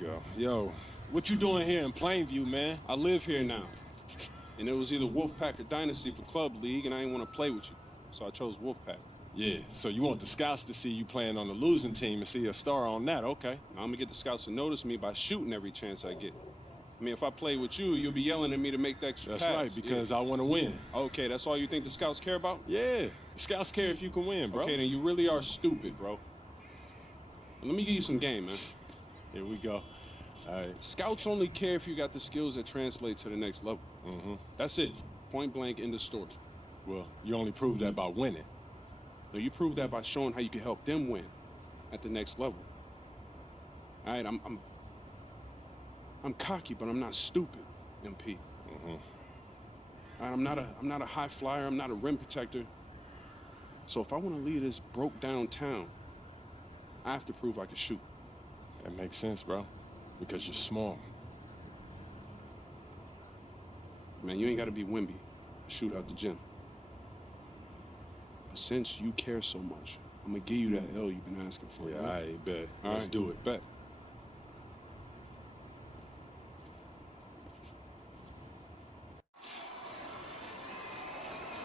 go. Yo, what you doing here in Plainview, man? I live here now. And it was either Wolfpack or Dynasty for Club League, and I didn't want to play with you. So I chose Wolfpack. Yeah, so you want the scouts to see you playing on the losing team and see a star on that, okay. Now, I'm going to get the scouts to notice me by shooting every chance I get. I mean, if I play with you, you'll be yelling at me to make the extra pass. That's right, because I want to win. Okay, that's all you think the scouts care about? Yeah, the scouts care if you can win, bro. Okay, then you really are stupid, bro. Let me give you some game, man. Here we go. All right. Scouts only care if you got the skills that translate to the next level. That's it. Point blank, end of story. Well, you only prove that by winning. No, you prove that by showing how you can help them win at the next level. All right, I'm cocky, but I'm not stupid, MP. All right, I'm not a high flyer. I'm not a rim protector. So if I want to lead this broke down town, I have to prove I can shoot. That makes sense, bro. Because you're small. Man, you ain't got to be Wimby to shoot out the gym. But since you care so much, I'm going to give you that L you've been asking for. Yeah, right? all right, bet. All Let's right, do it. Bet.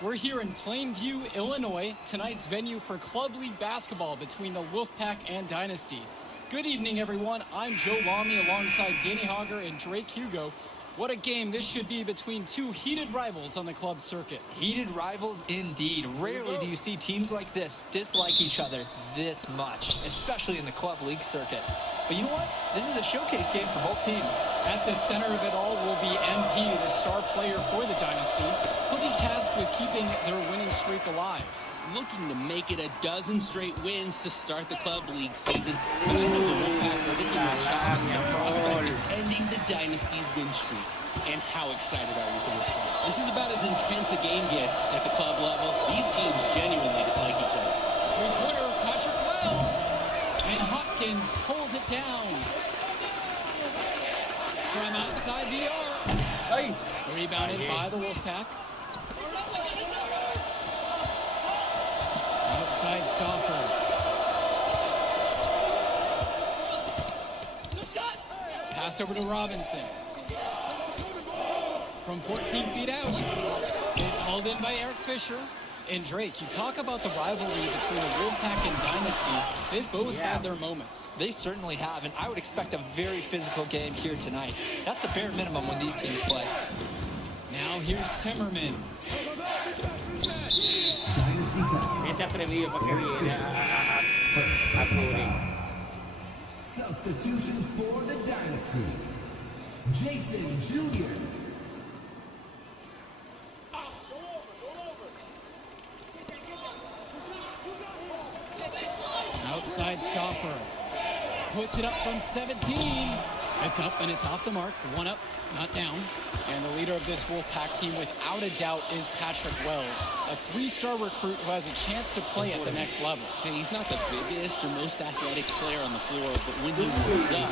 We're here in Plainview, Illinois, tonight's venue for Club League basketball between the Wolfpack and Dynasty. Good evening, everyone. I'm Joe Lamy alongside Danny Hogger and Drake Hugo. What a game this should be between two heated rivals on the club circuit. Heated rivals indeed. Rarely do you see teams like this dislike each other this much, especially in the club league circuit. But you know what? This is a showcase game for both teams. At the center of it all will be MP, the star player for the Dynasty. He'll be tasked with keeping their winning streak alive. Looking to make it a dozen straight wins to start the club league season. But I know the Wolfpack are looking at a challenge in the prospect of ending the Dynasty's win streak. And how excited are you for this one? This is about as intense a game gets at the club level. These teams genuinely dislike each other. Winner Patrick Wells. And Hopkins pulls it down. From outside the arc. Rebounded by the Wolfpack. Outside Stauffer. Pass over to Robinson. From 14 feet out. It's hauled in by Eric Fisher. And Drake, you talk about the rivalry between the Wolfpack and Dynasty. They've both had their moments. They certainly have, and I would expect a very physical game here tonight. That's the bare minimum when these teams play. Now here's Timmerman. Substitution for the Dynasty. Jason Jr. Outside Stauffer. Puts it up from 17. It's up and it's off the mark. One up, not down. And the leader of this Wolfpack team, without a doubt, is Patrick Wells, a three-star recruit who has a chance to play at the next level. Hey, he's not the biggest or most athletic player on the floor, but when he moves up,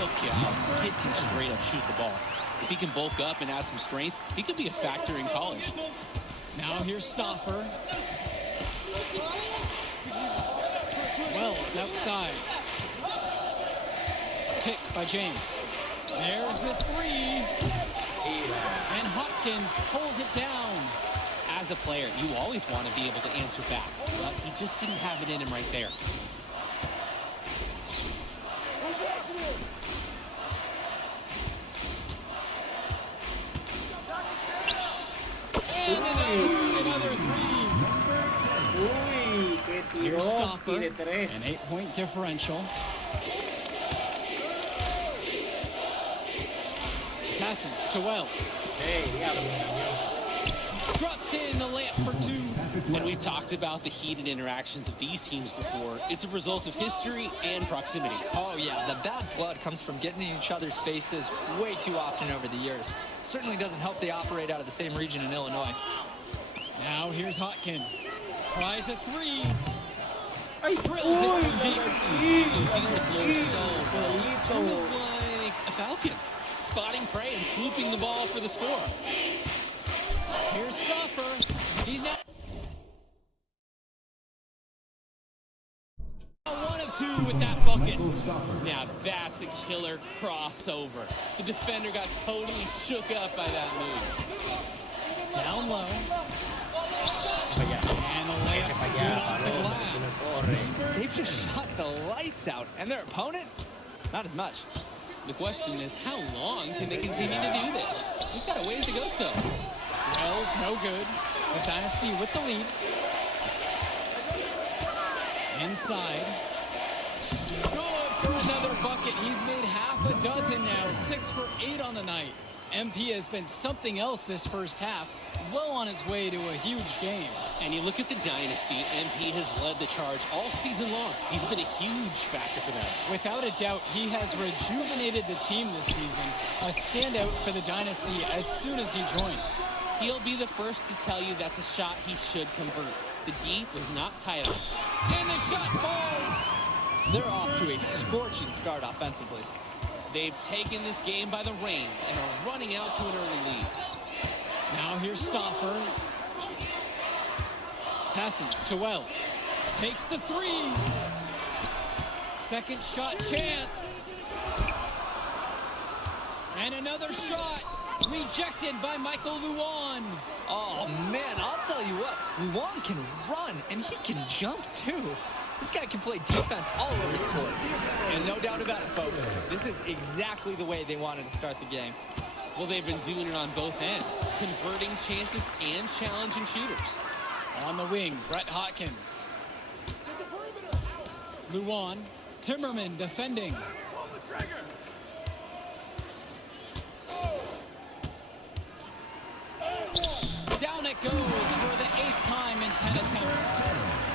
look out, kid can straight up shoot the ball. If he can bulk up and add some strength, he could be a factor in college. Now here's Stauffer. Wells outside. Picked by James. There's the three. And Hopkins pulls it down. As a player, you always want to be able to answer back, but he just didn't have it in him right there. And another three. Here's Stauffer, an 8-point differential. Passes to Wells. Drops in the layup for two. And we've talked about the heated interactions of these teams before. It's a result of history and proximity. Oh yeah, the bad blood comes from getting in each other's faces way too often over the years. Certainly doesn't help they operate out of the same region in Illinois. Now here's Hopkins. Tries a three. Drills it too deep. He sees the floor so well. Sort of like a falcon. Spotting prey and swooping the ball for the score. Here's Stauffer. He's now 1 of 2 with that bucket. bucket. Now that's a killer crossover. The defender got totally shook up by that move. Down low. And the layup's good off the glass. They've just shot the lights out, and their opponent, not as much. The question is, how long can they continue to do this? We've got a ways to go still. Wells, no good. The Dynasty with the lead. Inside. Good to another bucket. He's made half a dozen now. 6 for 8 on the night. MP has been something else this first half. Well on his way to a huge game. And you look at the Dynasty, MP has led the charge all season long. He's been a huge factor for them. Without a doubt, he has rejuvenated the team this season. A standout for the Dynasty as soon as he joined. He'll be the first to tell you that's a shot he should convert. The D was not tight on. And the shot falls! They're off to a scorching start offensively. They've taken this game by the reins and are running out to an early lead. Now here's Stopper. Passes to Wells. Takes the 3. Second shot chance. And another shot. Rejected by Michael Luan. Oh, man, I'll tell you what. Luan can run, and he can jump, too. This guy can play defense all over the court. And no doubt about it, folks. This is exactly the way they wanted to start the game. Well, they've been doing it on both ends, converting chances and challenging shooters. On the wing, Brett Hopkins. Luan. Timmerman defending. Down it goes for the 8th time in 10 attempts.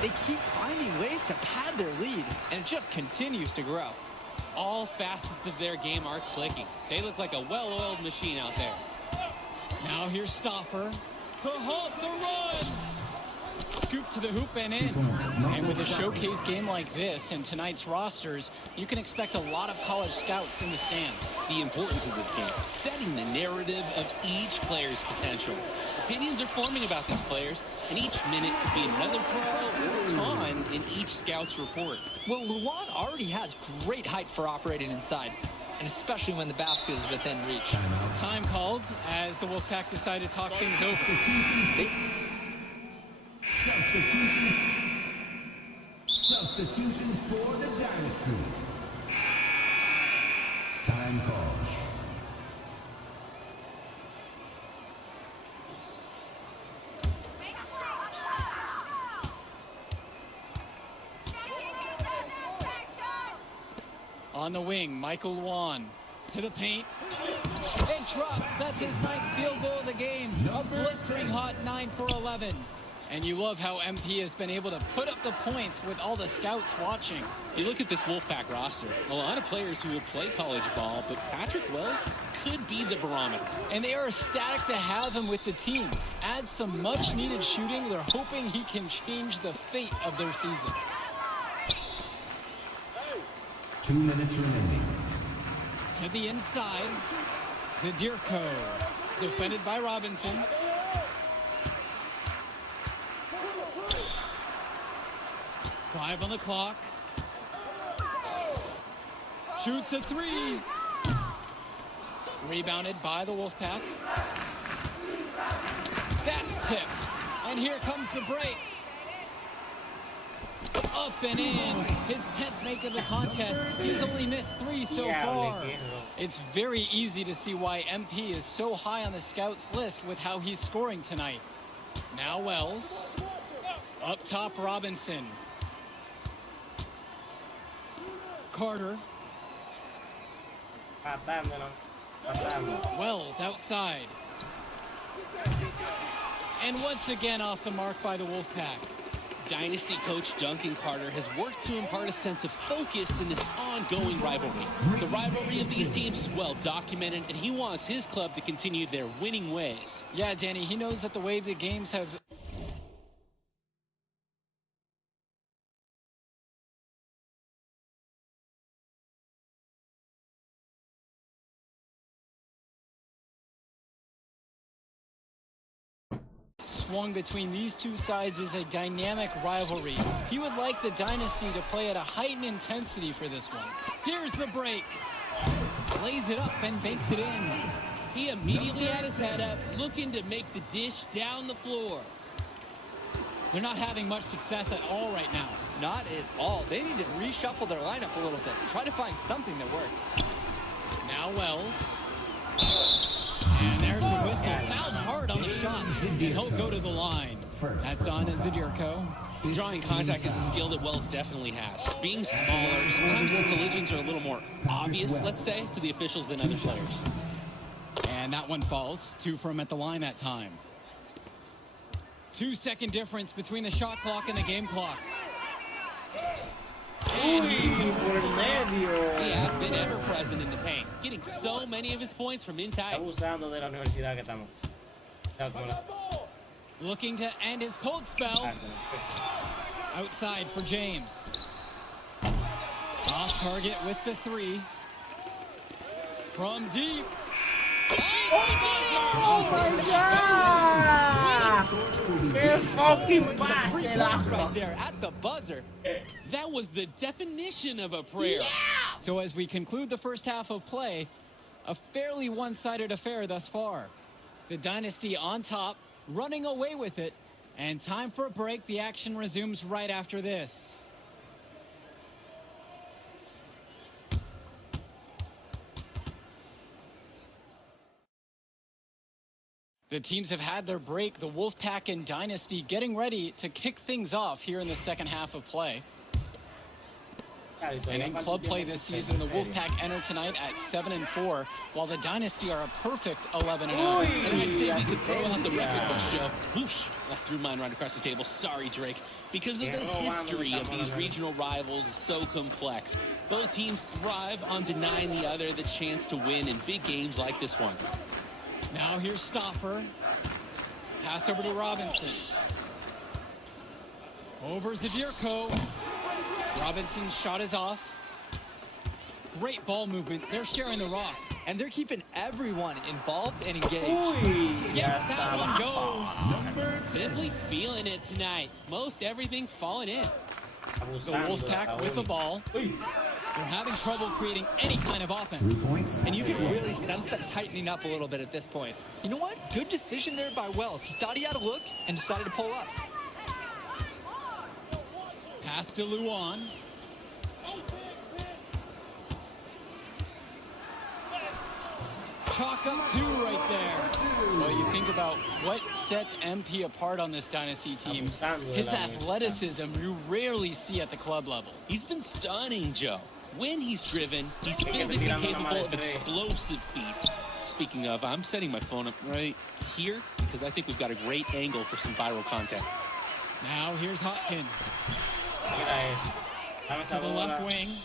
They keep finding ways to pad their lead, and it just continues to grow. All facets of their game are clicking. They look like a well-oiled machine out there. Now here's Stoffer to halt the run. Scoop to the hoop and in. And with a showcase game like this and tonight's rosters, you can expect a lot of college scouts in the stands. The importance of this game, setting the narrative of each player's potential. Opinions are forming about these players, and each minute could be another pro or con in each scout's report. Well, Luan already has great height for operating inside, and especially when the basket is within reach. Time called as the Wolfpack decide to talk things over. Substitution for the Dynasty. Time call. On the wing, Michael Luan to the paint. And drops. That's his 9th field goal of the game. A blistering hot 9 for 11. And you love how MP has been able to put up the points with all the scouts watching. You look at this Wolfpack roster, a lot of players who will play college ball, but Patrick Wells could be the barometer. And they are ecstatic to have him with the team. Add some much-needed shooting. They're hoping he can change the fate of their season. 2 minutes remaining. To the inside, Zadirko, defended by Robinson. Five on the clock. Shoots a 3. Rebounded by the Wolfpack. That's tipped. And here comes the break. Up and in. His 10th make of the contest. He's only missed 3 so far. It's very easy to see why MP is so high on the scouts list with how he's scoring tonight. Now Wells. Up top, Robinson. Carter. Wells outside. And once again off the mark by the Wolfpack. Dynasty coach Duncan Carter has worked to impart a sense of focus in this ongoing rivalry. The rivalry of these teams is well documented, and he wants his club to continue their winning ways. Yeah, Danny, he knows that the way the games have... swung between these two sides is a dynamic rivalry. He would like the Dynasty to play at a heightened intensity for this one. Here's the break. Lays it up and banks it in. He immediately had his head up, looking to make the dish down the floor. They're not having much success at all right now. Not at all. They need to reshuffle their lineup a little bit. Try to find something that works. Now Wells. And there's the whistle. Fouled hard on the shot. And he'll go to the line. That's on Zadirko. Drawing contact is a skill that Wells definitely has. Being smaller, sometimes the collisions are a little more obvious, let's say, to the officials than other players. And that one falls. 2 for him at the line that time. 2-second difference between the shot clock and the game clock. And He has been ever present in the paint, getting so many of his points from inside. Abusando de la universidad que estamos. Ya, como la- looking to end his cold spell. Outside for James. Off target with the 3. From deep. ¡Qué fucking Free pase, points loco! right there at the buzzer. That was the definition of a prayer. So as we conclude the first half of play, a fairly one-sided affair thus far. The Dynasty on top, running away with it, and time for a break. The action resumes right after this. The teams have had their break. The Wolfpack and Dynasty getting ready to kick things off here in the second half of play. And in club play this season, the Wolfpack enter tonight at 7-4, while the Dynasty are a perfect 11-0. And I'd say we could throw out the record books, Joe. Whoosh! I threw mine right across the table. Sorry, Drake. Because of the history of these regional rivals is so complex. Both teams thrive on denying the other the chance to win in big games like this one. Now here's Stoffer. Pass over to Robinson. Over Zadirko. Robinson's shot is off. Great ball movement. They're sharing the rock. And they're keeping everyone involved and engaged. Uy, Yes, ya that one goes. Simply feeling it tonight. Most everything falling in. The Wolfpack with the ball. Uy, They're having trouble creating any kind of offense. 3 points. And you can really sense them tightening up a little bit at this point. You know what? Good decision there by Wells. He thought he had a look and decided to pull up. Pass to Luan. Chalk up 2 right there. Well, you think about what sets MP apart on this Dynasty team. His athleticism you rarely see at the club level. He's been stunning, Joe. When he's driven, he's physically capable of explosive feats. Speaking of, I'm setting my phone up right here because I think we've got a great angle for some viral content. Now here's Hopkins mira eso. Dame esa to the left bola. wing.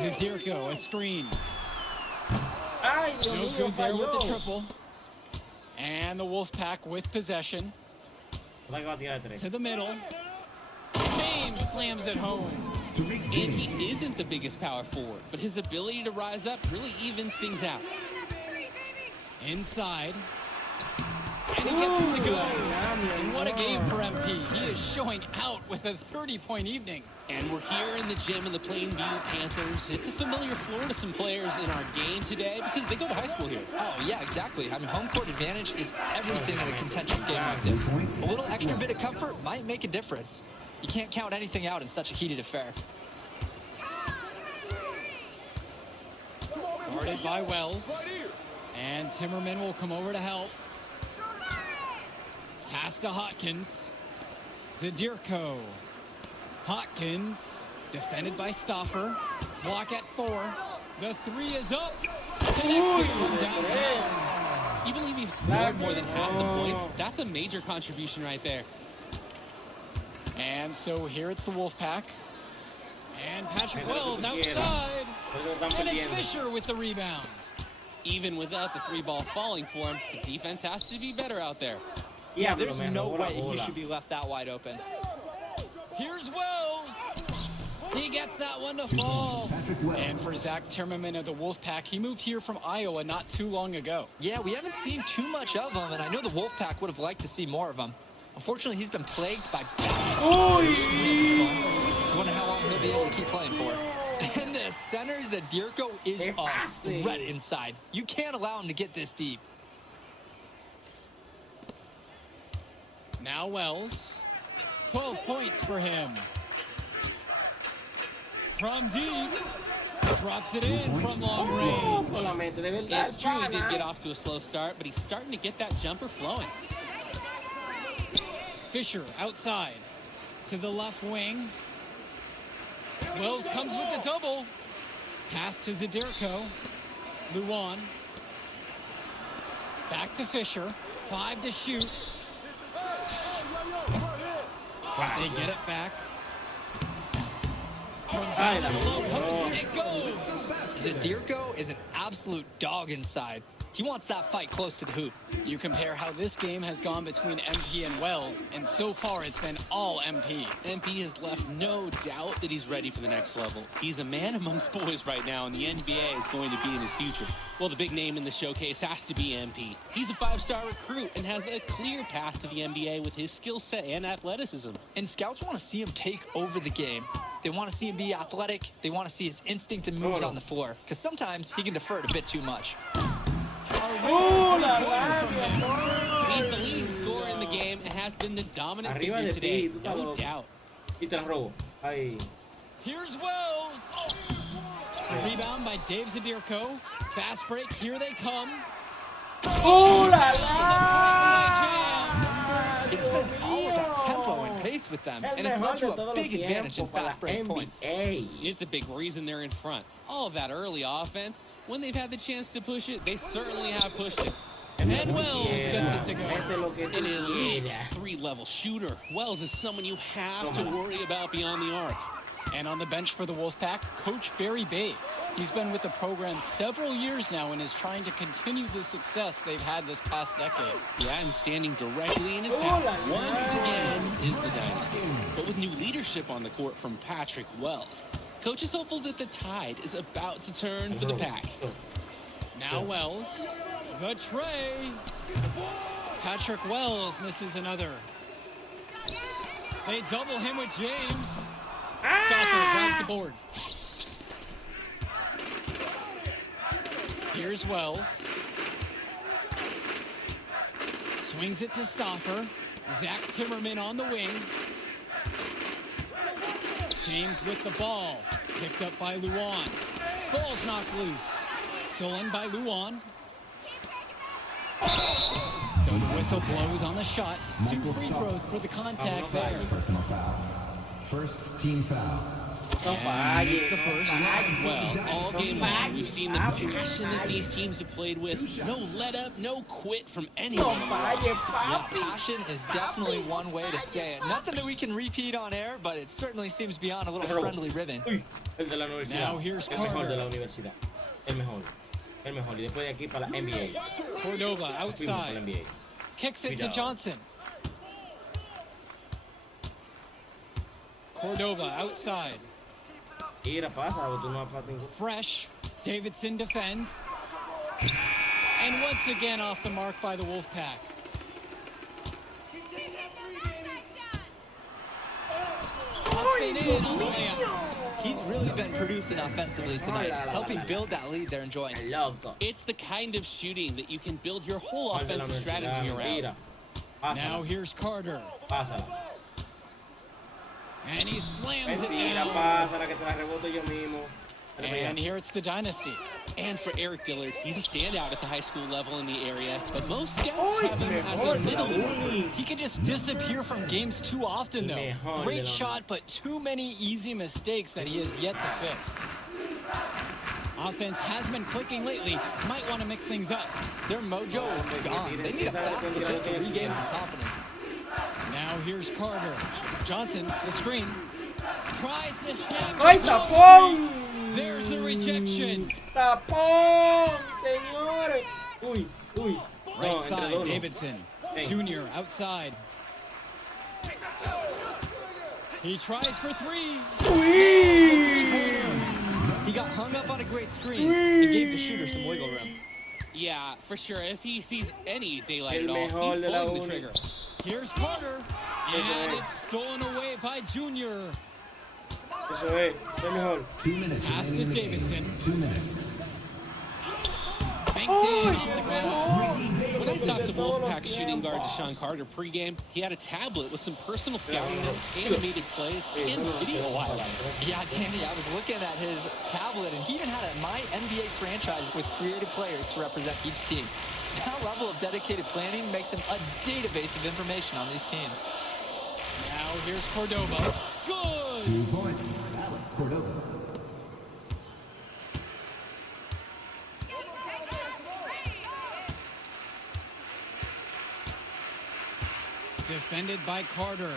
Zadirko, a screen. Ay, Dios No mío, good there with the falló. triple. And the Wolfpack with possession. Ojalá que va a tirar de tres. To the middle. James slams it home. And he isn't the biggest power forward, but his ability to rise up really evens things out. Inside. And he gets it to go. And what a game for MP. He is showing out with a 30-point evening. And we're here in the gym of the Plainview Panthers. It's a familiar floor to some players in our game today because they go to high school here. Oh, yeah, exactly. I mean, home court advantage is everything in a contentious game like this. A little extra bit of comfort might make a difference. You can't count anything out in such a heated affair. Guarded by Wells. And Timmerman will come over to help. Pass to Hopkins. Zadirko. Hopkins. Defended by Stoffer. Block at 4. The 3 is up. Connects from downtown. You believe he's scored more than half the points? That's a major contribution right there. And so here it's the Wolfpack. And Patrick Wells outside. And it's Fisher with the rebound. Even without the 3-ball falling for him, the defense has to be better out there. Yeah, Diablo, there's man, no bola, way he bola. should be left that wide open. Here's Wells. He gets that one to fall. And for Zach Timmerman of the Wolfpack, he moved here from Iowa not too long ago. Yeah, we haven't seen too much of him, and I know the Wolfpack would have liked to see more of him. Unfortunately, he's been plagued by bad. I wonder how long he'll be able to keep playing for. And the center, Zadirko, is a threat inside. You can't allow him to get this deep. Now Wells. 12 points for him. From deep. Drops it in from long range. It's true he did get off to a slow start, but he's starting to get that jumper flowing. Fisher outside to the left wing. Wells comes with the double. Pass to Zadirko. Luan. Back to Fisher. 5 to shoot. They get it back. From down the low post, it goes. Zadirko is an absolute dog inside. He wants that fight close to the hoop. You compare how this game has gone between MP and Wells, and so far it's been all MP. MP has left no doubt that he's ready for the next level. He's a man amongst boys right now, and the NBA is going to be in his future. Well, the big name in the showcase has to be MP. He's a 5-star recruit and has a clear path to the NBA with his skill set and athleticism. And scouts want to see him take over the game. They want to see him be athletic. They want to see his instinct and moves on the floor, because sometimes he can defer it a bit too much. He's the leading scorer in the game and has been the dominant figure today, no doubt. Here's Wells. A rebound by Dave Zadirko. Fast break, here they come. It's been all about tempo and pace with them, and it's led to a big advantage in fast break points. It's a big reason they're in front. All of that early offense, when they've had the chance to push it, they certainly have pushed it. And Wells gets it to go. An elite 3-level shooter. Wells is someone you have to worry about beyond the arc. And on the bench for the Wolfpack, Coach Barry Bay. He's been with the program several years now and is trying to continue the success they've had this past decade. Yeah, and standing directly in his path once again is the dynasty. But with new leadership on the court from Patrick Wells, Coach is hopeful that the tide is about to turn for the Pack. Now Wells, the tray. Patrick Wells misses another. They double him with James. Stauffer grabs the board. Here's Wells. Swings it to Stauffer. Zach Timmerman on the wing. James with the ball. Picked up by Luan. Ball's knocked loose. Stolen by Luan. So the whistle blows on the shot. 2 free throws for the contact there. Personal foul. First team foul. And it's the first. Well, all game long, we've seen the passion that these teams have played with. No let up, no quit from anyone. Yeah, passion is definitely one way to say it. Nothing that we can repeat on air, but it certainly seems beyond a little friendly ribbon. Now here's Carter. Cordova outside. Kicks it to Johnson. Cordova outside. Fresh. Davidson defends. And once again off the mark by the Wolfpack. Up and in on the layup. He's really been producing offensively tonight, helping build that lead they're enjoying. It's the kind of shooting that you can build your whole offensive strategy around. Now here's Carter. And he slams it down. And here it's the dynasty. And for Eric Dillard, he's a standout at the high school level in the area, but most scouts have him as a middle. He can just disappear from games too often, though. Great shot, but too many easy mistakes that he has yet to fix. Offense has been clicking lately. Might want to mix things up. Their mojo is gone. They need a basket just to regain some confidence. Now here's Carter. Johnson, the screen. Tries to snap. ¡Ay, tapón! There's the rejection. ¡Tapón, señores! Uy, uy. Right side, Davidson. Junior outside. He tries for three. He got hung up on a great screen and gave the shooter some wiggle room. Yeah, for sure. If he sees any daylight El at all, mejor he's de la pulling the uni. trigger. Here's Carter. And it's stolen away by Junior. Eso es. Soy mejor. 2 minutes. Pass to remaining. Davidson. 2 minutes. Banked in off the glass. When I talked to Wolfpack shooting guard Deshaun Carter pregame, he had a tablet with some personal scouting notes, animated plays, and video highlights. Yeah, Danny, I was looking at his tablet, and he even had a My NBA franchise with creative players to represent each team. That level of dedicated planning makes him a database of information on these teams. Now here's Cordova. Good. 2 points. Alex Cordova. Defended by Carter.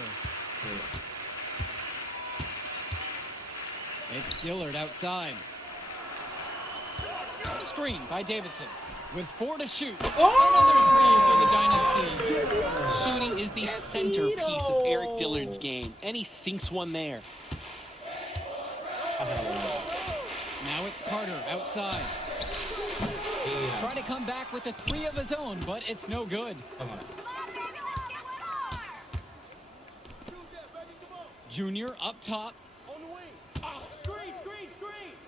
It's Dillard outside. Screen by Davidson. With 4 to shoot. Another 3 for the Dynasty. Shooting is the centerpiece of Eric Dillard's game, and he sinks one there. Now it's Carter outside. Trying to come back with a 3 of his own, but it's no good. Junior up top.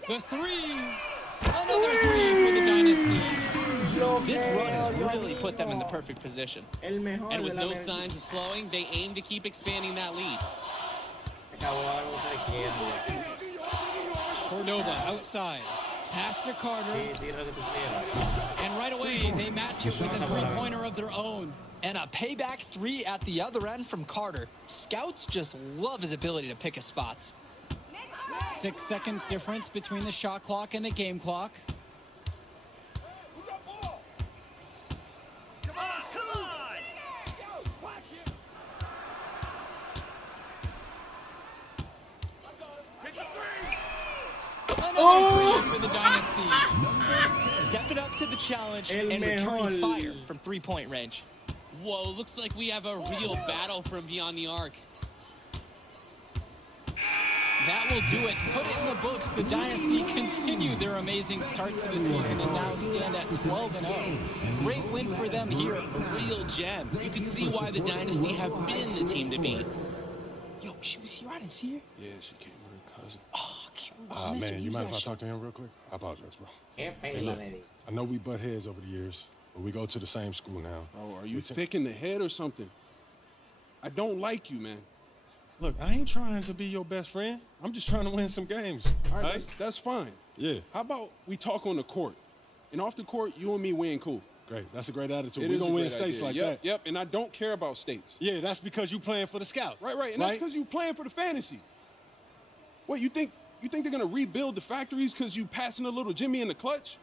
The 3. Another 3 for the Dynasty. This run has really put them in the perfect position. El mejor And with de la no América. signs of slowing, they aim to keep expanding that lead. Cordova outside. Pass to Carter. And right away, they match it with a 3-pointer of their own. And a payback 3 at the other end from Carter. Scouts just love his ability to pick his spots. 6 seconds difference between the shot clock and the game clock. Another 3 for the Dynasty. Stepping up to the challenge El and returning mejor. fire from 3-point range. Whoa, looks like we have a real battle from beyond the arc. That will do it. Put it in the books. The Dynasty continue their amazing start to the season and now stand at 12-0. Great win for them here. Real gem. You can see why the Dynasty have been the team to beat. Yo, she was here. I didn't see her. Yeah, she came with her cousin. Oh, I can't believe Man, you mind if I talk to him real quick? I apologize, bro. Hey, look, I know we butt heads over the years, but we go to the same school now. Bro, are you thick in the head or something? I don't like you, man. Look, I ain't trying to be your best friend. I'm just trying to win some games. All right, that's fine. Yeah. How about we talk on the court? And off the court, you and me win cool. Great. That's a great attitude. It We is a don't win great states idea. like Yep, that. Yep, and I don't care about states. Yeah, that's because you playing for the Scouts. Right, and that's because you playing for the fantasy. What, you think they're gonna rebuild the factories because you passing a little Jimmy in the clutch?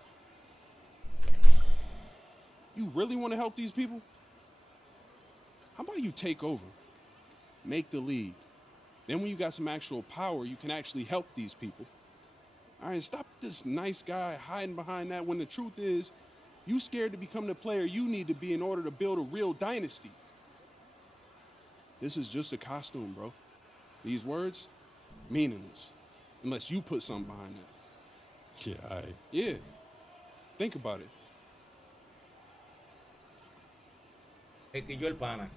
You really want to help these people? How about you take over, make the league? Then when you got some actual power, you can actually help these people. All right, stop this nice guy hiding behind that when the truth is, you scared to become the player you need to be in order to build a real dynasty. This is just a costume, bro. These words, meaningless, unless you put something behind it. Yeah, all right. Yeah, think about it. Yo el pana.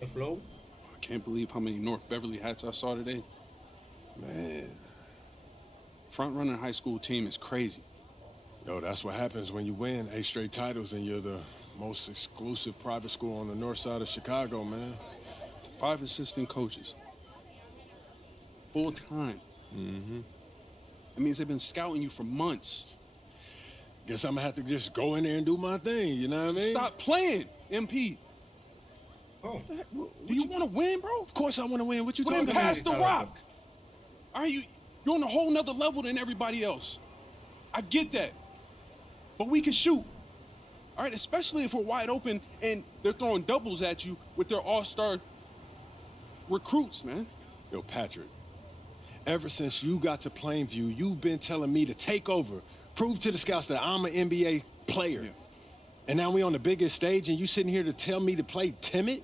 The flow. I can't believe how many North Beverly hats I saw today. Man. Front running high school team is crazy. Yo, that's what happens when you win 8 straight titles and you're the most exclusive private school on the north side of Chicago, man. 5 assistant coaches. Full time. Mm-hmm. That means they've been scouting you for months. Guess I'm gonna have to just go in there and do my thing, you know what I mean? Stop playing, MP. Oh. Do you want to win, bro? Of course I want to win. What you Well, then talking pass about? the rock. All right, you're on a whole nother level than everybody else. I get that. But we can shoot. All right, especially if we're wide open and they're throwing doubles at you with their all-star recruits, man. Yo, Patrick, ever since you got to Plainview, you've been telling me to take over, prove to the scouts that I'm an NBA player. Yeah. And now we on the biggest stage and you sitting here to tell me to play timid?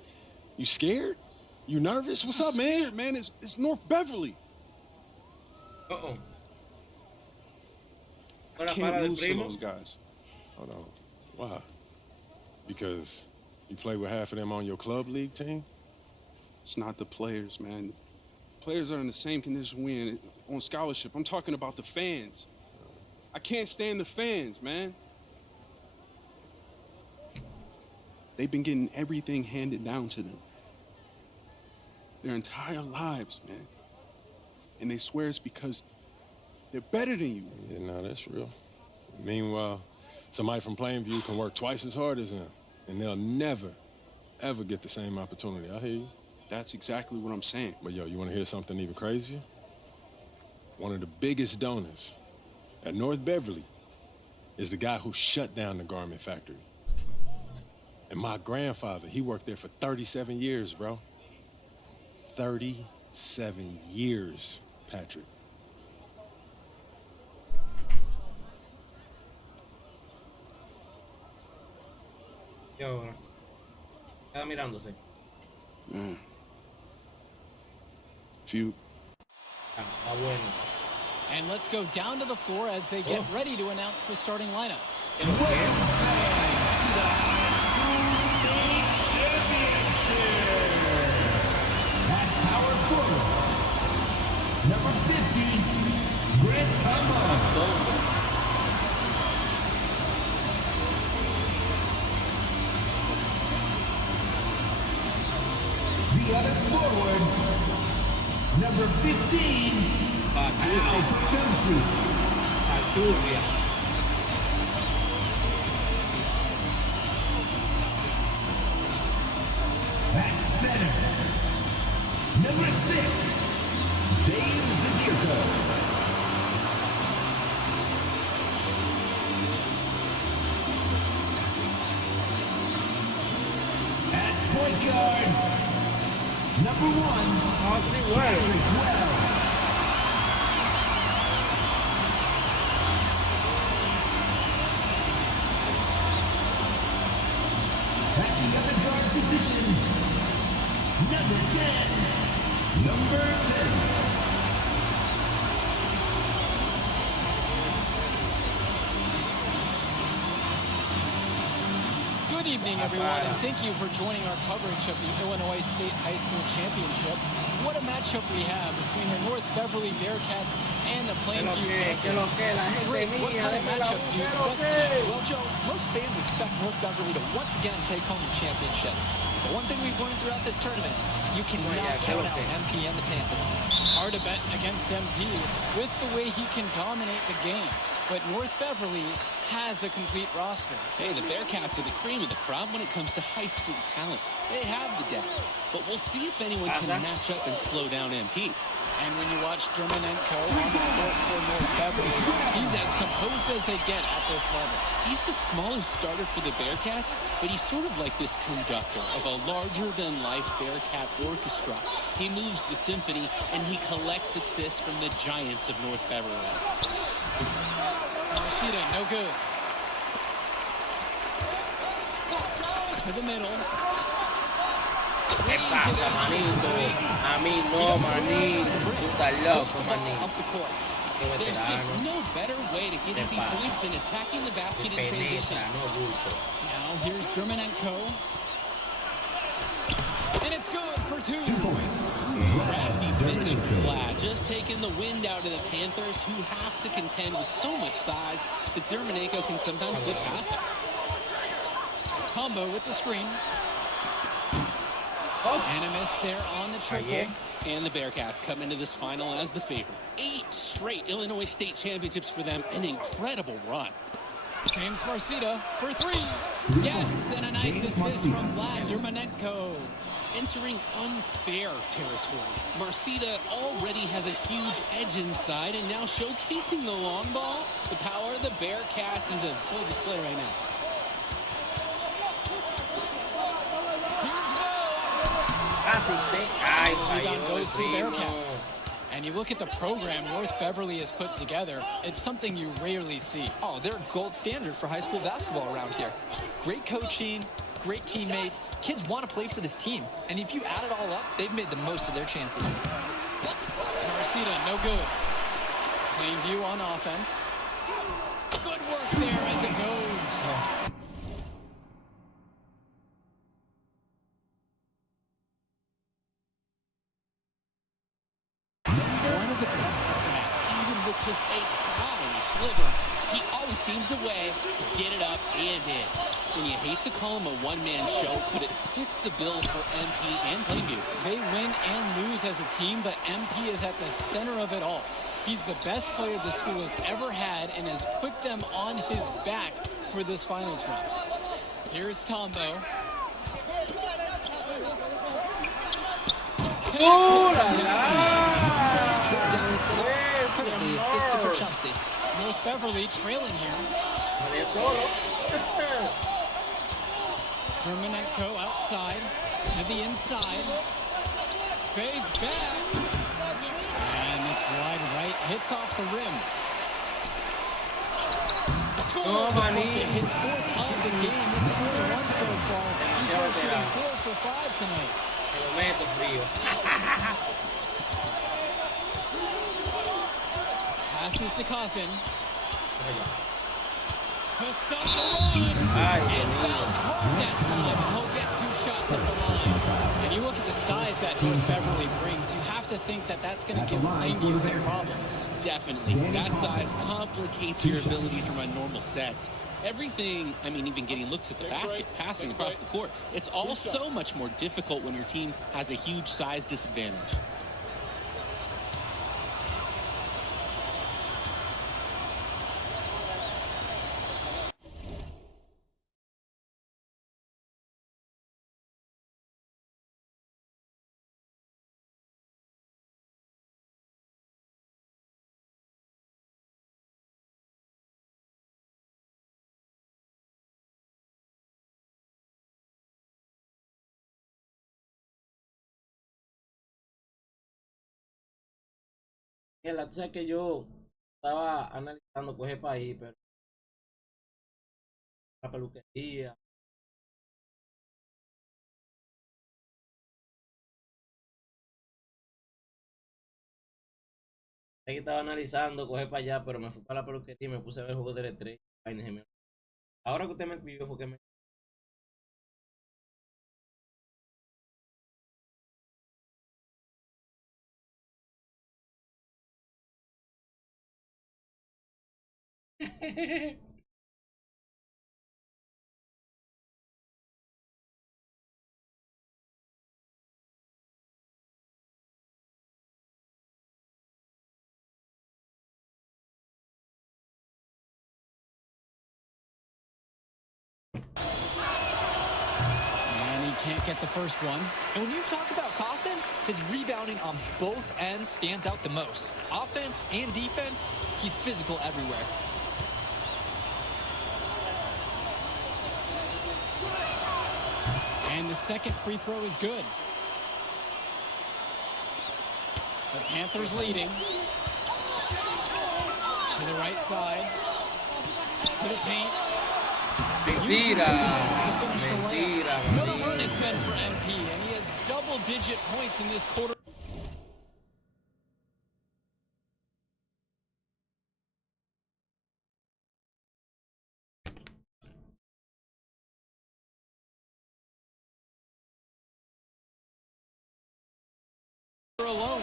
You scared? You nervous? What's up, man? Scared, man. It's North Beverly. Uh-oh. I can't lose to those guys. Hold on. Why? Because you play with half of them on your club league team? It's not the players, man. Players are in the same condition we in on scholarship. I'm talking about the fans. I can't stand the fans, man. They've been getting everything handed down to them their entire lives, man. And they swear it's because they're better than you. Yeah, no, that's real. Meanwhile, somebody from Plainview can work twice as hard as them, and they'll never, ever get the same opportunity. I hear you. That's exactly what I'm saying. But yo, you want to hear something even crazier? One of the biggest donors at North Beverly is the guy who shut down the garment factory. And my grandfather, he worked there for 37 years, bro. 37 years, Patrick. Yo, estaba mirándose. Man. If you Está bueno. And let's go down to the floor as they get ready to announce the starting lineups. At power forward, number 50, Grant Tumba. The other forward, number 15, Al Jumpsuit. Activa. At center, number 6, Dave Zadirko. At point guard, number 1, Patrick Wells. At the other guard position, number 10. Number 10. Good evening, everyone, and thank you for joining our coverage of the Illinois State High School Championship. What a matchup we have between the North Beverly Bearcats and the Plainview Panthers. Rick, what kind of matchup do you expect today? Well, Joe, most fans expect North Beverly to once again take home the championship. But one thing we've learned throughout this tournament, you cannot count out MP and the Panthers. Hard to bet against MP with the way he can dominate the game. But North Beverly has a complete roster. Hey, the Bearcats are the cream of the crop when it comes to high school talent. They have the depth, but we'll see if anyone can match up and slow down MP. And when you watch Germanenko on the court for North Beverly, he's as composed as they get at this level. He's the smallest starter for the Bearcats, but he's sort of like this conductor of a larger-than-life Bearcat orchestra. He moves the symphony, and he collects assists from the giants of North Beverly. Shooting, no good. To the middle. ¿Qué pasa, manito? A mí no, manito. Tú estás loco, manito. Up the court. Qué There's just veterano. no better way to get easy points than attacking the basket in transition. Penetra, no bulto. Now here's Germanenko. And it's good for 2. 2 points. Crafty finish. glad, just taking the wind out of the Panthers, who have to contend with so much size that Zermanenko can sometimes slip past him. Tombo with the screen. And a miss there on the triple. Yeah. And the Bearcats come into this final as the favorite. 8 straight Illinois State championships for them, an incredible run. James Marcita for 3. Yes, and a nice assist from Vlad Dermanenko. Entering unfair territory. Marcita already has a huge edge inside, and now showcasing the long ball. The power of the Bearcats is in full display right now. Ay, Rebound falló, goes to the primo. Bearcats. And you look at the program North Beverly has put together, it's something you rarely see. Oh, they're gold standard for high school basketball around here. Great coaching, great teammates. Kids want to play for this team. And if you add it all up, they've made the most of their chances. Marcita, no good. Plain view on offense. Good work there as it goes. Warren is a great stepback. Even with just a tiny sliver, he always seems a way to get it up and in. And you hate to call him a one-man show, but it fits the bill for MP and Plainview. They win and lose as a team, but MP is at the center of it all. He's the best player the school has ever had and has put them on his back for this finals run. Here's Tombo. ¡Uh, la, la! The assist for Chumsey. North Beverly trailing here. María solo. Dermanenko outside to the inside. Fades back. And it's wide right. Hits off the rim. Score! No, maní. His 4th of the game. This is only 1 so far. He's Ya, shooting 4 for 5 tonight. Me lo meto frío. Passes to Coffin. Oye. To stop the run. Ay, And Dios mío. fouled hard that time. He'll get 2 shots at the line. And you look at the size that North Beverly brings, you have to think that that's going to give Plainview some problems. Definitely. That size complicates your ability to run normal sets. Everything, I mean, even getting looks at the basket, passing across the court, it's all so much more difficult when your team has a huge size disadvantage. Tú sabes que yo estaba analizando coger para ahí, pero la peluquería. Ahí estaba analizando coger para allá, pero me fui para la peluquería y me puse a ver juegos de estrella. Ahora que usted me escribió fue que me... And he can't get the first one. And when you talk about Coffin, his rebounding on both ends stands out the most. Offense and defense, he's physical everywhere. And the second free throw is good. The Panthers leading. To the right side. To the paint. Mentira. Another run it's in for MP, and he has double-digit points in this quarter. Alone.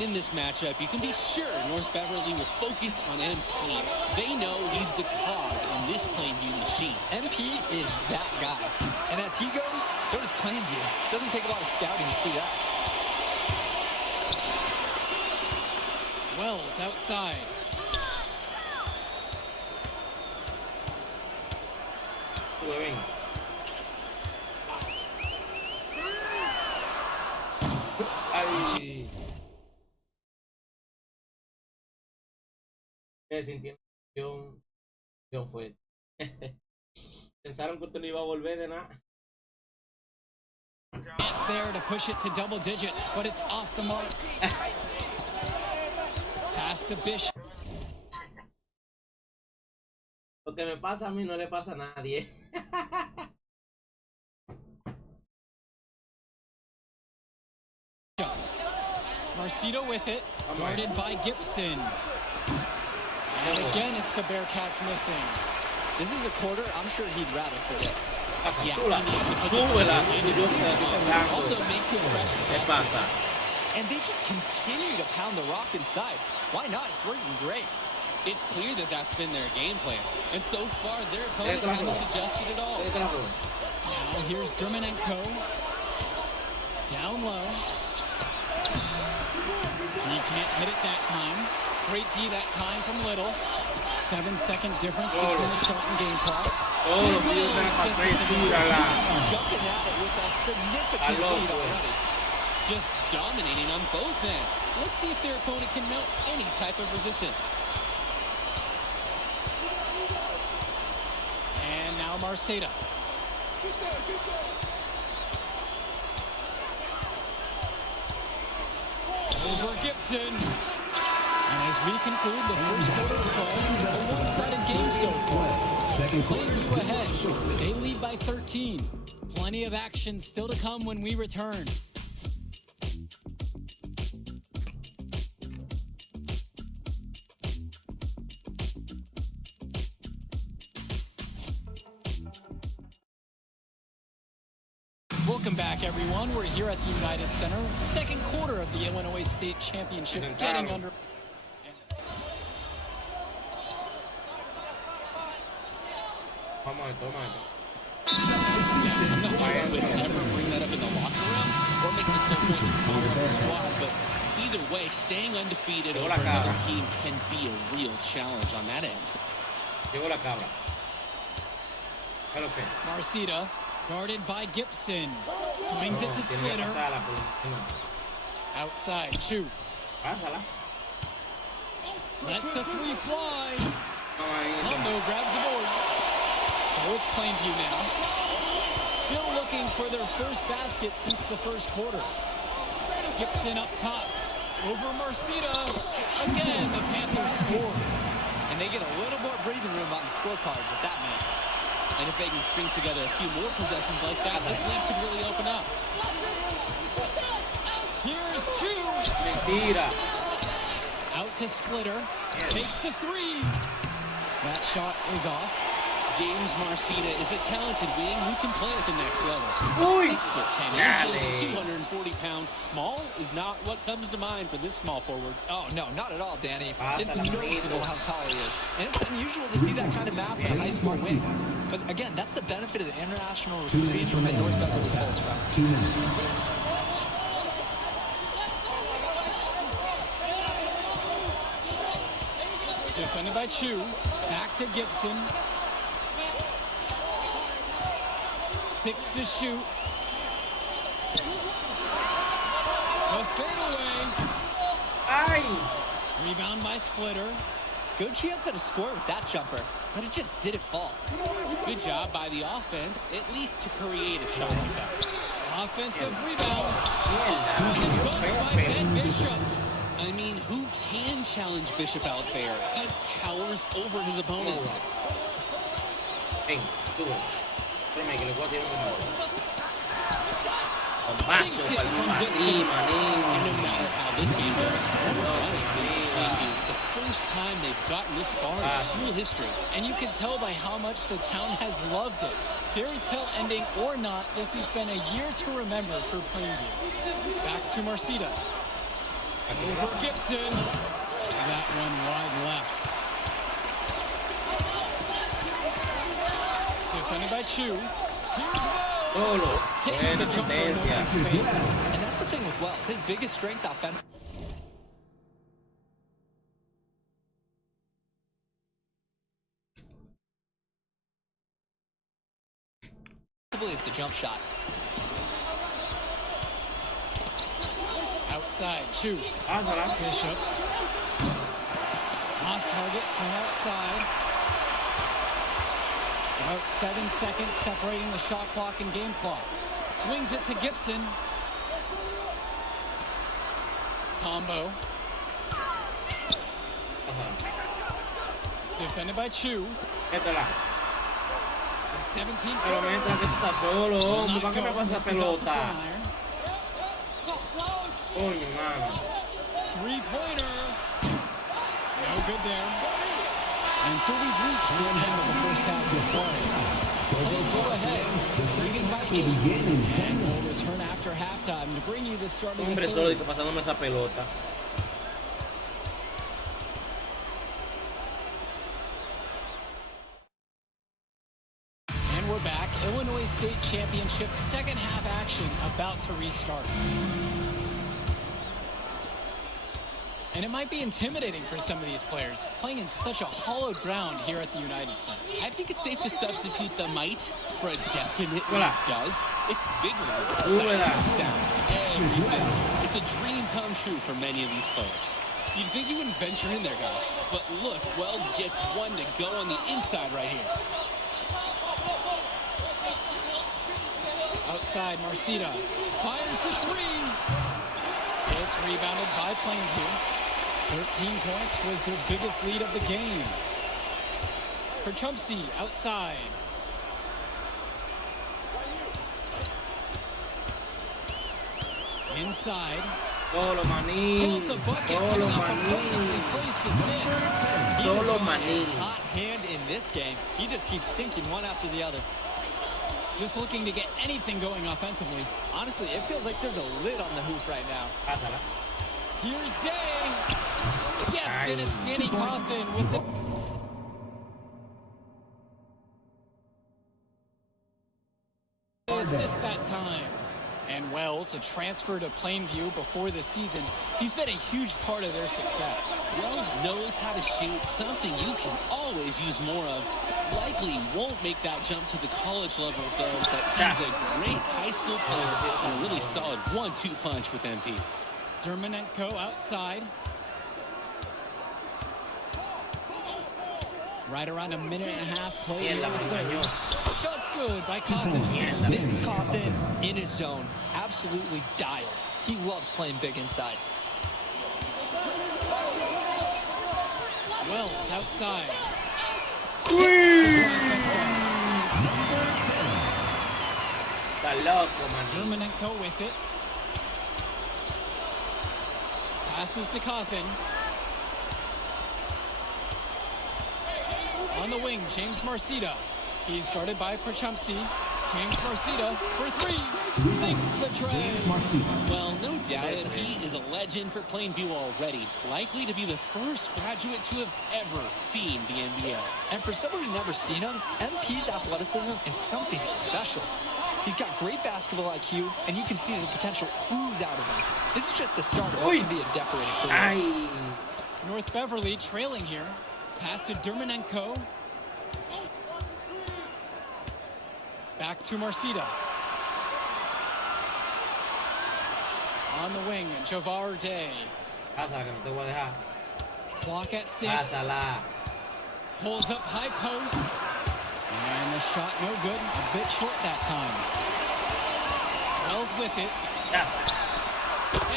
And in this matchup, you can be sure North Beverly will focus on MP. They know he's the cog in this Plainview machine. MP is that guy. And as he goes, so does Plainview. Doesn't take a lot of scouting to see that. Wells outside. Joven. Ay. Sintiendo fue. Pensaron que usted no iba a volver de nada. It's there to push it to double digits, but it's off the mark. Pass to Bishop. Lo que me pasa a mí no le pasa a nadie. Marcito with it, guarded by Gibson. And again, it's the Bearcats missing. This is a quarter I'm sure he'd rather forget. Yeah, súbela. Also makes him fresh. ¿Qué pasa? And they just continue to pound the rock inside. Why not? It's working great. It's clear that that's been their game plan. And so far, their opponent hasn't adjusted at all. Now here's Dermanenko. Down low. He can't hit it that time. Great D that time from Little. 7-second difference between the shot and game clock. Jumping at it with a significant lead already. Just dominating on both ends. Let's see if their opponent can mount any type of resistance. And now Marceta. Over Gibson. And as we conclude the first quarter of play, a one-sided game so far. Second quarter. Plainview ahead. They lead by 13. Plenty of action still to come when we return. Welcome back, everyone. We're here at the United Center. Second quarter of the Illinois State Championship getting under. Toma. I'm not sure I would ever bring that up in the locker room or make the substitute fire up the squad, but either way, staying undefeated over another team can be a real challenge on that end. Llegó la cabra. Hello, Marceta, guarded by Gibson. Swings it to Splitter. Outside, Chu. Pásala. Lets the three fly. Hondo grabs the board. So it's Plainview now. Still looking for their first basket since the first quarter. Gibson up top. Over Marceta. Again, the Panthers score. And they get a little more breathing room on the scorecard with that man. And if they can string together a few more possessions like that, this league could really open up. Here's Chu. Mentira. Out to Splitter. Takes the three. That shot is off. James Marceta is a talented wing who can play at the next level. 6'10" and 240 pounds. Small is not what comes to mind for this small forward. Oh, no, not at all, Danny. It's noticeable how tall he is. And it's unusual to see that kind of mass in a high school wing. But again, that's the benefit of the international recruiting that North Beverly pulls from. 2 minutes. Defended by Chu. Back to Gibson. 6 to shoot. The fadeaway. Rebound by Splitter. Good chance at a score with that jumper, but it just didn't fall. Good job by the offense, at least to create a shot like that. Offensive rebound. By Ben Bishop. I mean, who can challenge Bishop out there? He towers over his opponents. Ven, sube. Espérame que le voy a tirar un Bombazo para el maní. And no matter how this game goes, the first time they've gotten this far in school history. And you can tell by how much the town has loved it. Fairy tale ending or not, this has been a year to remember for Plainview. Back to Marceta. Over Gibson. That one wide left. Defended by Chu. Here's Wells. Solo. Hits Buena the jumper in potencia. open space. And that's the thing with Wells. His biggest strength offensively is the jump shot. Outside, Chu. Pásala. Bishop. Off target from outside. About 7 seconds separating the shot clock and game clock. Swings it to Gibson. Tombo. Ajá. Defended by Chu. Métela. 17. Pero mientras que tú estás solo, hombre, ¿para qué me pasa pelota? Coño, mano. Three-pointer. No good there. And so we've reached the end of the first half of the play. Playing full ahead. Leading by 8. Begin in 10 We'll minutes. return after halftime to bring you the start of the Hombre third. solo y que pasándome esa pelota. And we're back. Illinois State Championship second half action about to restart. And it might be intimidating for some of these players, playing in such a hollowed ground here at the United Center. I think it's safe to substitute the might for a definite Hola. does. It's bigger than Hola. sounds, everything. It's a dream come true for many of these players. You'd think you wouldn't venture in there, guys. But look, Wells gets one to go on the inside right here. Outside, Marcita fires the three. It's rebounded by Plainview. 13 points was their biggest lead of the game. Perchumpsey outside. Inside. Solo, manín. Pulled the bucket. Solo, Coming off a manín. perfectly placed assist. Solo, manín. Hot hand in this game. He just keeps sinking one after the other. Just looking to get anything going offensively. Honestly, it feels like there's a lid on the hoop right now. Pásala. Here's Day. Yes, and it's Danny Coffin with the assist that time. And Wells, a transfer to Plainview before the season, he's been a huge part of their success. Wells knows how to shoot, something you can always use more of. Likely won't make that jump to the college level, though, but he's a great high school player and a really solid 1-2 punch with MP. Dermanenko outside. Right around a minute and a half played here in the third. Shot's good by Coffin. This is Coffin in his zone. Absolutely dialed. He loves playing big inside. Wells outside. Está loco, manín. Dermanenko with it. Passes to Coffin. On the wing, James Marcita. He's guarded by Perchumpsey. James Marcita for three. Sinks the tray. James Marcita. Well, no doubt MP is a legend for Plainview already. Likely to be the first graduate to have ever seen the NBA. And for someone who's never seen him, MP's athleticism is something special. He's got great basketball IQ, and you can see the potential ooze out of him. This is just the start of what can be a decorated career. Ay. North Beverly trailing here. Pass to Dermanenko. Back to Marcita. On the wing, Javar Day. Pásala, que no te voy a dejar. Clock at 6. Pásala. Pulls up high post. And the shot no good. A bit short that time. Wells with it. Yes.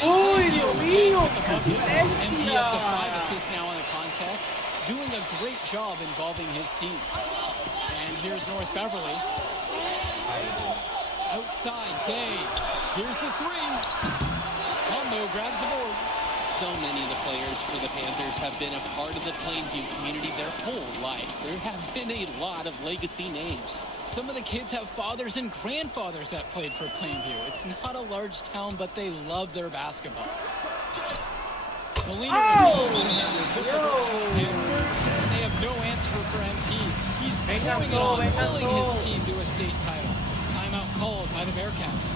Uy, Dios mío, qué MP up to 5 asistencia. assists now in the contest. Doing a great job involving his team. And here's North Beverly. Outside, Day. Here's the three. Combo grabs the board. So many of the players for the Panthers have been a part of the Plainview community their whole life. There have been a lot of legacy names. Some of the kids have fathers and grandfathers that played for Plainview. It's not a large town, but they love their basketball. Daphalyn reveals in him the difficult and they have no answer for MP. He's pouring it on, pulling his team to a state title. Timeout called by the Bearcats.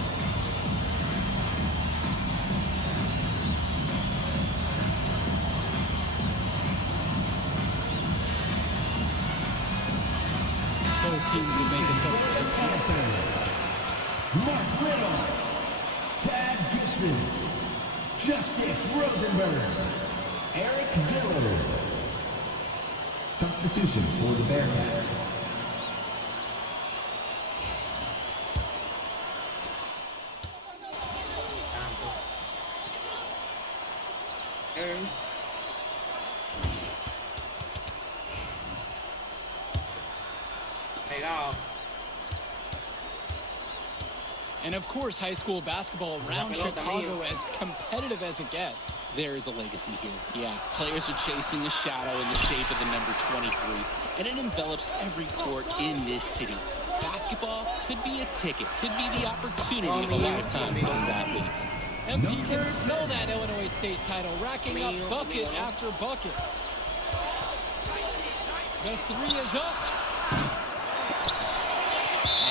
Both teams will make a substitution. Mark Little, Tad Gibson, Justice Rosenberg, Eric Dillard. Substitution for the Bearcats. Pegado. And of course, high school basketball around Chicago as competitive as it gets. There is a legacy here. Yeah, players are chasing a shadow in the shape of the number 23, and it envelops every court in this city. Basketball could be a ticket, could be the opportunity of a lifetime for those athletes. MP can smell that Illinois State title, racking up bucket after bucket. The three is up.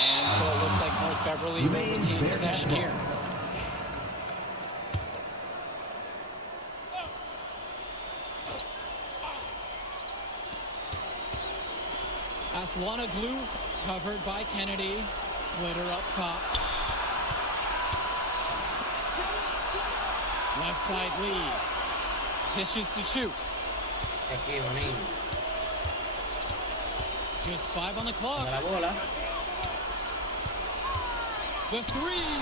And so it looks like North Beverly will retain possession here. Aslana Glue covered by Kennedy. Splitter up top. Left side lead. Dishes to shoot. Aquí, bonito. Just 5 on the clock. La bola. The three.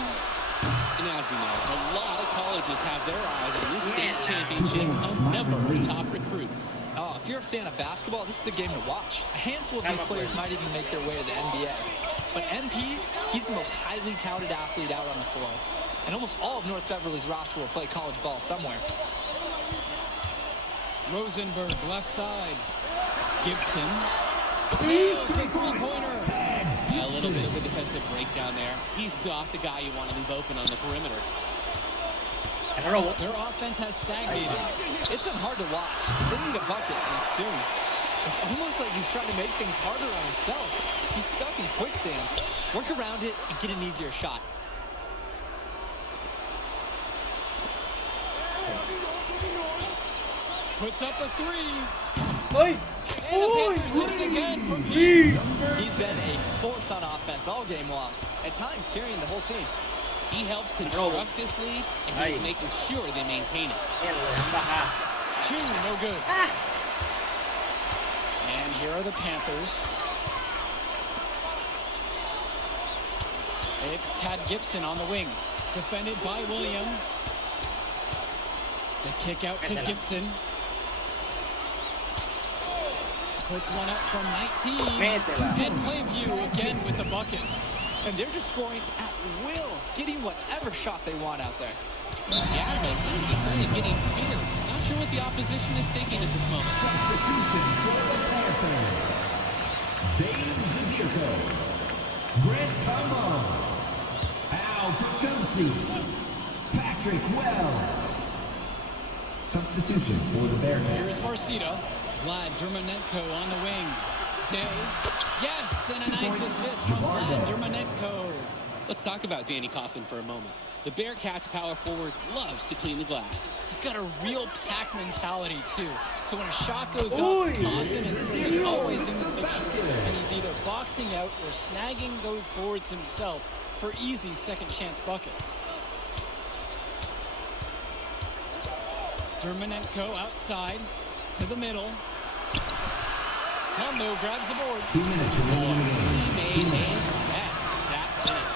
And as we know, a lot of colleges have their eyes on this state championship, a number of top recruits. Oh, if you're a fan of basketball, this is the game to watch. A handful of these players might even make their way to the NBA. But MP, he's the most highly touted athlete out on the floor. And almost all of North Beverly's roster will play college ball somewhere. Rosenberg, left side. Gibson. Nails the three-pointer. A little bit of a defensive breakdown there. He's not the guy you want to leave open on the perimeter. Their offense has stagnated. It's been hard to watch. They need a bucket, and soon. It's almost like he's trying to make things harder on himself. He's stuck in quicksand. Work around it and get an easier shot. Puts up a three. And the Panthers hit it again from deep. He's been a force on offense all game long. At times carrying the whole team. He helps construct this lead, and he's making sure they maintain it. Two, no good. And here are the Panthers. It's Tad Gibson on the wing. Defended by Williams. The kick out to Gibson. Puts one up from 19. And Plainview again with the bucket. And they're just scoring at will, getting whatever shot they want out there. Yeah, but the defense is getting bigger. Not sure what the opposition is thinking at this moment. Substitution for the Panthers. Dave Zadirko, Grant Tumbo, Al Pachosi, Patrick Wells. Substitution for the Here's Bearcats. Marcita. Vlad Dermanenko on the wing. Day. Yes, and a nice assist from Vlad Dermanenko. Let's talk about Danny Coughlin for a moment. The Bearcats power forward loves to clean the glass. He's got a real pack mentality, too. So when a shot goes up, Coughlin is always in the picture. And he's either boxing out or snagging those boards himself for easy second chance buckets. Dermanenko outside to the middle. Tumbo grabs the board. 2 minutes remaining in the game. He made that finish.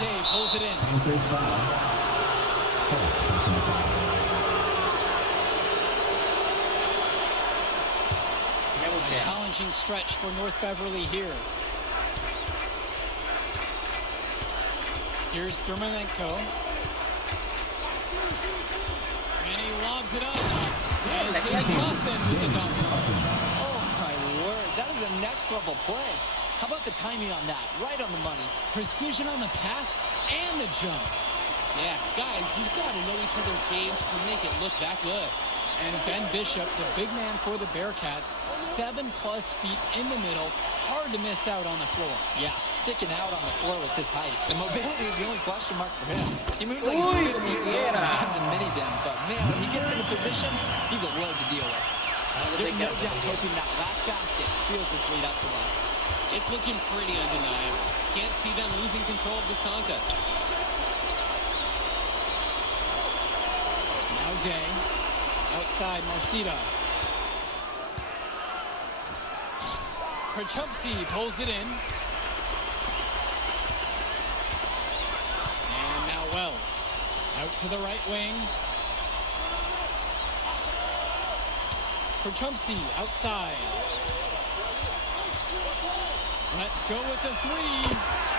Day pulls it in. Panthers foul. First personal foul. A challenging stretch for North Beverly here. Here's Dermanenko. And he lobs it up. And it's Coughlin with the dunk. Oh my word, that is a next level play. How about the timing on that? Right on the money. Precision on the pass and the jump. Yeah, guys, you've got to know each other's games to make it look that good. And Ben Bishop, the big man for the Bearcats, 7+ feet in the middle. Hard to miss out on the floor. Yeah, sticking out on the floor with his height. The mobility is the only question mark for him. He moves like he's 50 times a mini-dim, but man, when he gets into position, he's a load to deal with. There's no doubt hoping that last basket seals this lead up for them. It's looking pretty undeniable. Can't see them losing control of this contest. Now Day. Outside, Marcita. Krachupsi pulls it in. And now Wells. Out to the right wing. Krachupsi outside. Let's go with the three.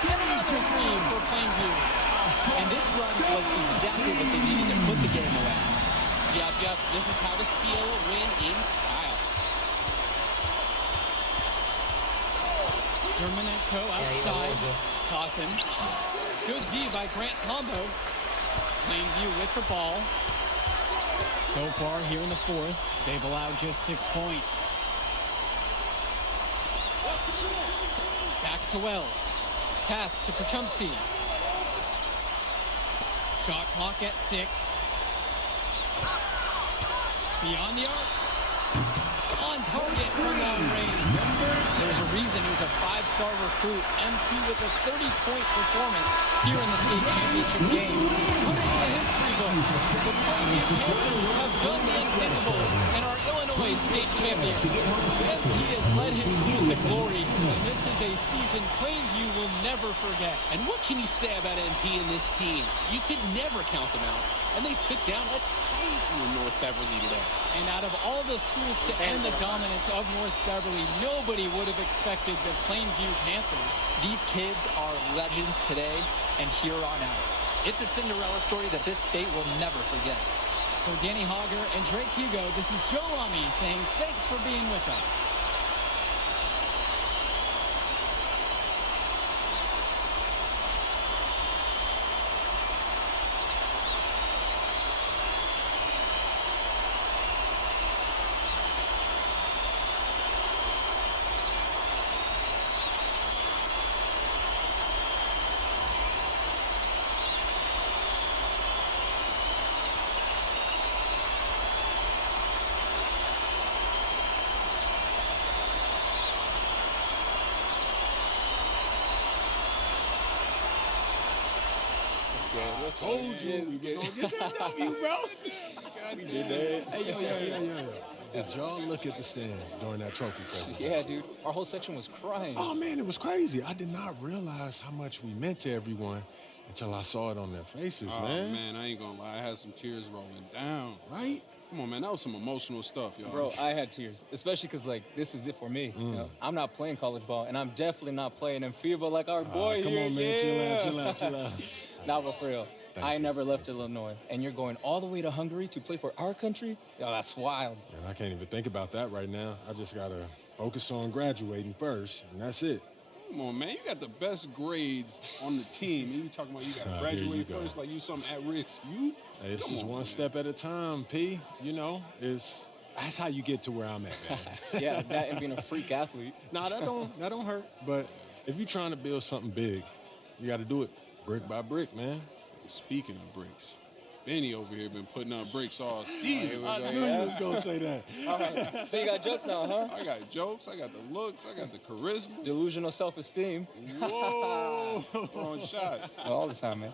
Get another three for Plainview. And this run was exactly what they needed to put the game away. Yep. This is how to seal a win in style. Dermanenko outside. Cawthon. Good D by Grant Tombo. Plainview with the ball. So far here in the fourth, they've allowed just 6 points. Back to Wells. Pass to Pachumsi. Shot clock at 6. Beyond the arc. On target from long range. There's a reason he's a 5-star recruit. MP with a 30-point performance here in the state championship game. Put it in the history book. The Plainview Panthers have done the unthinkable and are Illinois state champions. MP has led his school to glory, and this is a season Plainview will never forget. And what can you say about MP and this team? You could never count them out. And they took down a Titan in North Beverly today. And out of all the schools to end the dominance of North Beverly, nobody would have expected the Plainview Panthers. These kids are legends today and here on out. It's a Cinderella story that this state will never forget. For Danny Hogger and Drake Hugo, this is Joe Lamy saying thanks for being with us. I told you we were gonna get that W, bro. We did that. Hey, yo. Did y'all look at the stands during that trophy presentation? Yeah, dude. Our whole section was crying. Oh, man, it was crazy. I did not realize how much we meant to everyone until I saw it on their faces, Oh, man. man, I ain't gonna lie. I had some tears rolling down. Right? Come on, man. That was some emotional stuff, y'all. Bro, I had tears, especially because, like, this is it for me. You know, I'm not playing college ball, and I'm definitely not playing in FIBA like our boy come here. on, man. Yeah. Chill out. Nah, but for real. Thank I you. never left Illinois, and you're going all the way to Hungary to play for our country? Yo, that's wild. And I can't even think about that right now. I just got to focus on graduating first, and that's it. Come on, man. You got the best grades on the team. And you talking about you got to Here you graduate go. first like you something at risk. You? Hey, it's Come just on, one man. step at a time, P. You know, that's how you get to where I'm at, man. Yeah, that and being a freak athlete. Nah, that don't hurt. But if you're trying to build something big, you got to do it brick by brick, man. Speaking of bricks, Benny over here been putting up bricks all season. I knew you was gonna say that. All right. So you got jokes now, huh? I got jokes, I got the looks, I got the charisma. Delusional self-esteem. Whoa! Throwing shots. All the time, man.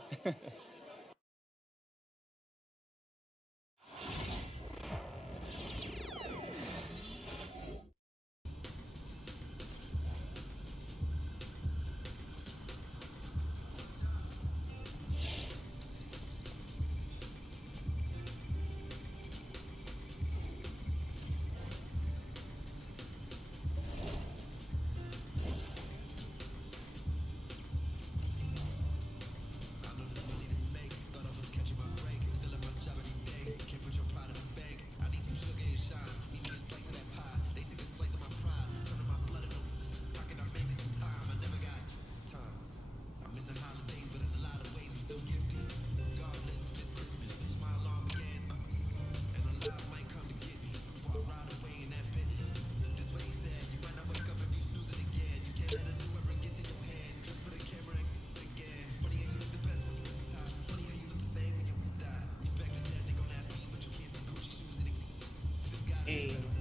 game.